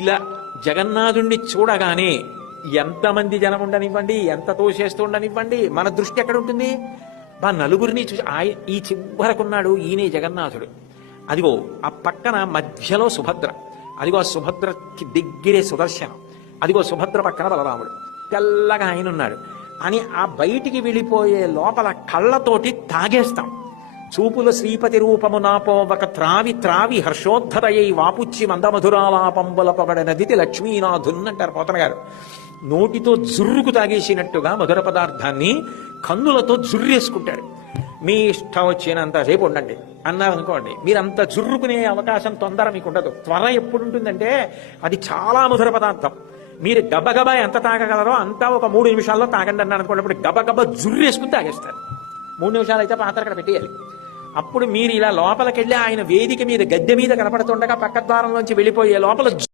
ఇలా జగన్నాథుణ్ణి చూడగానే ఎంతమంది జనం ఉండనివ్వండి, ఎంత తోసేస్తూ ఉండనివ్వండి, మన దృష్టి ఎక్కడ ఉంటుంది? నలుగురిని చూసి ఈ చివరకున్నాడు, ఈయనే జగన్నాథుడు. అదిగో ఆ పక్కన మధ్యలో సుభద్ర, అదిగో ఆ సుభద్రకి దగ్గరే సుదర్శనం, అదిగో సుభద్ర పక్కన బలరాముడు, తెల్లగా ఆయన ఉన్నాడు అని ఆ బయటికి వెళ్ళిపోయే లోపల కళ్ళతోటి తాగేస్తాం. చూపుల శ్రీపతి రూపము నాపోవక త్రావి త్రావి హర్షోద్ధరయ్యి వాపుచ్చి మందమధురాలాపంబులపబడినది లక్ష్మీనాథున్ అంటారు పోతన గారు. నోటితో జుర్రుకు తాగేసినట్టుగా మధుర పదార్థాన్ని కన్నులతో జుర్రేసుకుంటాడు. మీ ఇష్టం వచ్చినంత సేపు ఉండండి అన్నారనుకోండి, మీరంత జుర్రుకునే అవకాశం తొందర మీకు ఉండదు. త్వర ఎప్పుడు ఉంటుందంటే అది చాలా మధుర పదార్థం. మీరు గబగబా ఎంత తాగగలరో అంతా ఒక 3 నిమిషాల్లో తాగండి అన్నారు అనుకోండి, అప్పుడు గబగబా జుర్రేసుకుని తాగేస్తారు. 3 నిమిషాలు అయితే పాత్ర అక్కడ పెట్టేయాలి. అప్పుడు మీరు ఇలా లోపలికెళ్ళి ఆయన వేదిక మీద గద్దె మీద కనపడుతుండగా పక్క ద్వారంలోంచి వెళ్ళిపోయే లోపల